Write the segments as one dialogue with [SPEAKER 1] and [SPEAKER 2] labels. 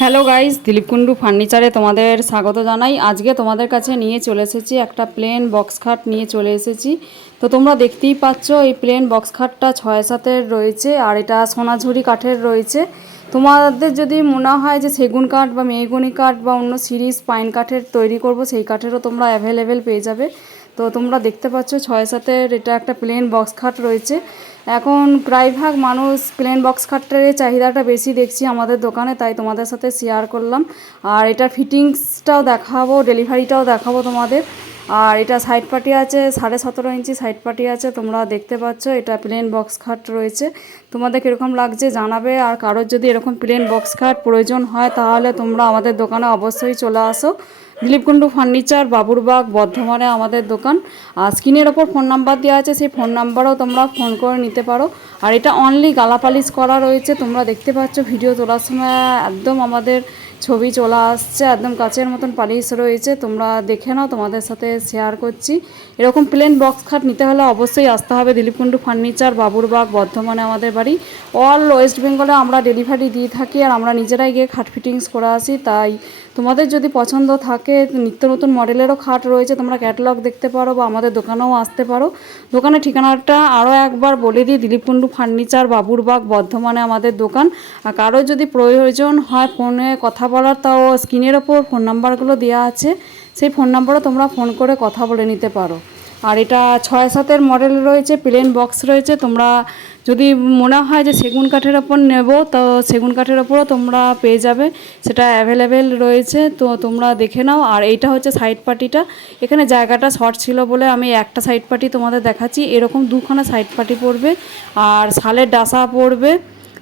[SPEAKER 1] Hello guys Dilip Kundu ফার্নিচারে তোমাদের স্বাগত জানাই। আজকে তোমাদের কাছে নিয়ে চলে এসেছি একটা প্লেন বক্স খাট নিয়ে চলে এসেছি। তো তোমরা দেখতেই পাচ্ছ, এই প্লেন বক্স খাটটা ছয় সাতের রয়েছে আর এটা সোনাঝুরি কাঠের রয়েছে। তোমাদের যদি মনে হয় যে সেগুন কাঠ বা মেহগুনি কাঠ বা অন্য সিরিজ পাইন কাঠের তৈরি করব, সেই কাঠেরও তোমরা অ্যাভেলেবেল পেয়ে যাবে। তো তোমরা দেখতে পাচ্ছ, ছয় সাতের এটা একটা প্লেন বক্স খাট রয়েছে। এখন প্রায়ভাগ মানুষ প্লেন বক্স খাটের চাহিদাটা বেশি দেখছি আমাদের দোকানে, তাই তোমাদের সাথে শেয়ার করলাম। আর এটা ফিটিংসটাও দেখাবো ডেলিভারিটাও দেখাবো তোমাদের। আর এটা সাইড পার্টি আছে, সাড়ে সতেরো ইঞ্চি সাইড পার্টি আছে, তোমরা দেখতে পাচ্ছ, এটা প্লেন বক্স খাট রয়েছে। তোমাদের কীরকম লাগছে জানাবে, আর কারোর যদি এরকম প্লেন বক্স খাট প্রয়োজন হয়, তাহলে তোমরা আমাদের দোকানে অবশ্যই চলে আসো। দিলীপ কুণ্ডু ফার্নিচার বাবুরবাগ বর্ধমানে আমাদের দোকান। আর স্ক্রিনের ওপর ফোন নাম্বার দেওয়া আছে, সেই ফোন নাম্বারও তোমরা ফোন করে নিতে পারো। আর এটা অনলি গালাপালিশ করা রয়েছে, তোমরা দেখতে পাচ্ছ ভিডিও তোলার সময় একদম আমাদের ছবি চলে আসছে, একদম কাচের মতন পালিশ রয়েছে। তোমরা দেখে নাও, তোমাদের সাথে শেয়ার করছি। এরকম প্লেন বক্স খাট নিতে হলে অবশ্যই আসতে হবে দিলীপ কুণ্ডু ফার্নিচার বাবুরবাগ বর্ধমানে আমাদের বাড়ি। অল ওয়েস্ট বেঙ্গলে আমরা ডেলিভারি দিয়ে থাকি আর আমরা নিজেরাই গিয়ে খাট ফিটিংস করে আসি, তাই তোমাদের যদি পছন্দ থাকে, নিত্য নতুন মডেলেরও খাট রয়েছে, তোমরা ক্যাটালগ দেখতে পারো বা আমাদের দোকানেও আসতে পারো। দোকানের ঠিকানাটা আরও একবার বলে দিই দিলীপ কুণ্ডু ফার্নিচার, বাবুরবাগ, বর্ধমানে আমাদের দোকান। আর কারও যদি প্রয়োজন হয় ফোনে কথা বলার, তাও স্ক্রিনের ওপর ফোন নাম্বারগুলো দেওয়া আছে। সেই ফোন নাম্বারও তোমরা ফোন করে কথা বলে নিতে পারো। আর এটা ছয় সাতের মডেল রয়েছে প্লেন বক্স রয়েছে। তোমরা যদি মনে হয় যে সেগুন কাঠের ওপর নেব, তো সেগুন কাঠের ওপরও তোমরা পেয়ে যাবে। সেটা অ্যাভেলেবেল রয়েছে, তো তোমরা দেখে নাও। আর এইটা হচ্ছে সাইড পার্টিটা এখানে জায়গাটা শর্ট ছিল বলে আমি একটা সাইড পার্টি তোমাদের দেখাচ্ছি। এরকম দুখানা সাইড পার্টি পড়বে, আর শালের ডাসা পড়বে।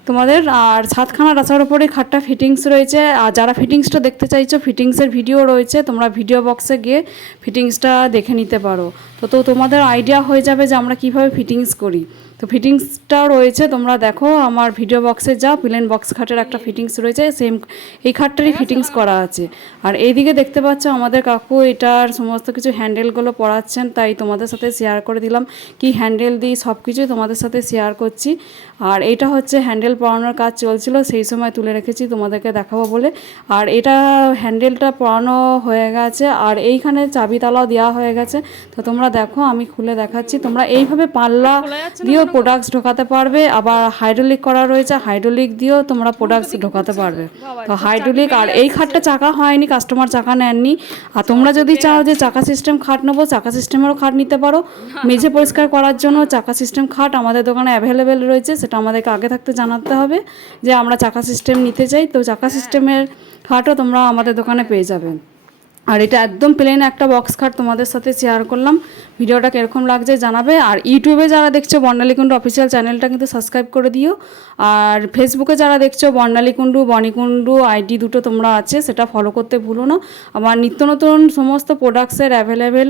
[SPEAKER 1] তোমাদের। আর সাতখানা রাসার ওপরে খাটটা ফিটিংস রয়েছে। আর যারা ফিটিংসটা দেখতে চাইছো ফিটিংসের ভিডিও রয়েছে, তোমরা ভিডিও বক্সে গিয়ে ফিটিংসটা দেখে নিতে পারো। তো তো তোমাদের আইডিয়া হয়ে যাবে যে আমরা কীভাবে ফিটিংস করি। তো ফিটিংসটাও রয়েছে তোমরা দেখো আমার ভিডিও বক্সে যা প্লেন বক্স খাটের একটা ফিটিংস রয়েছে সেম এই খাটটারই ফিটিংস করা আছে। আর এইদিকে দেখতে পাচ্ছ আমাদের কাকু এটার সমস্ত কিছু হ্যান্ডেলগুলো পড়াচ্ছেন তাই তোমাদের সাথে শেয়ার করে দিলাম। কি হ্যান্ডেল দিই সব কিছুই তোমাদের সাথে শেয়ার করছি। আর এটা হচ্ছে হ্যান্ডেল পড়ানোর কাজ চলছিল সেই সময় তুলে রেখেছি তোমাদেরকে দেখাবো বলে। আর এটা হ্যান্ডেলটা পড়ানো হয়ে গেছে আর এইখানে চাবিতালাও দেওয়া হয়ে গেছে। তো তোমরা দেখো আমি খুলে দেখাচ্ছি। তোমরা এইভাবে পাল্লা দিয়েও প্রোডাক্টস ঢোকাতে পারবে, আবার হাইড্রোলিক করা রয়েছে হাইড্রোলিক দিয়েও তোমরা প্রোডাক্টস ঢোকাতে পারবে। তো হাইড্রোলিক আর এই খাটটা চাকা হয়নি কাস্টমার চাকা নেননি। আর তোমরা যদি চাও যে চাকা সিস্টেম খাট নেব, চাকা সিস্টেমেরও খাট নিতে পারো। মেঝে পরিষ্কার করার জন্য চাকা সিস্টেম খাট আমাদের দোকানে অ্যাভেলেবেল রয়েছে, সেটা আমাদেরকে আগে থাকতে জানাতে হবে যে আমরা চাকা সিস্টেম নিতে চাই। তো চাকা সিস্টেমের খাটও তোমরা আমাদের দোকানে পেয়ে যাবে। আর এটা একদম প্লেন একটা বক্স খাট তোমাদের সাথে শেয়ার করলাম। ভিডিওটা কীরকম লাগছে জানাবে। আর ইউটিউবে যারা দেখছ বর্ণালীকুণ্ডু অফিসিয়াল চ্যানেলটা কিন্তু সাবস্ক্রাইব করে দিও। আর ফেসবুকে যারা দেখছ বর্ণালীকুণ্ডু বনিকুণ্ডু আইডি দুটো তোমরা আছে, সেটা ফলো করতে ভুলো না। আমার নিত্য নতুন সমস্ত প্রোডাক্টসের অ্যাভেলেবেল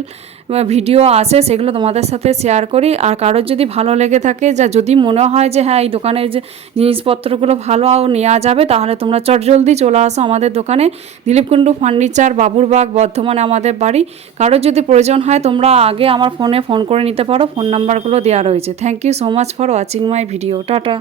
[SPEAKER 1] ভিডিও আছে, সেগুলো তোমাদের সাথে শেয়ার করি। আর কারোর যদি ভালো লেগে থাকে, যা যদি মনে হয় যে হ্যাঁ এই দোকানের যে জিনিসপত্রগুলো ভালো নেওয়া যাবে, তাহলে তোমরা চটজলদি চলে আসো আমাদের দোকানে। দিলীপ কুণ্ডু ফার্নিচার বাবুরবাগ বর্ধমানে আমাদের বাড়ি। কারোর যদি প্রয়োজন হয়, তোমরা আগে আমার ফোনে ফোন করে নিতে পারো। ফোন নাম্বারগুলো দেওয়া রয়েছে। Thank you so much for watching my video tata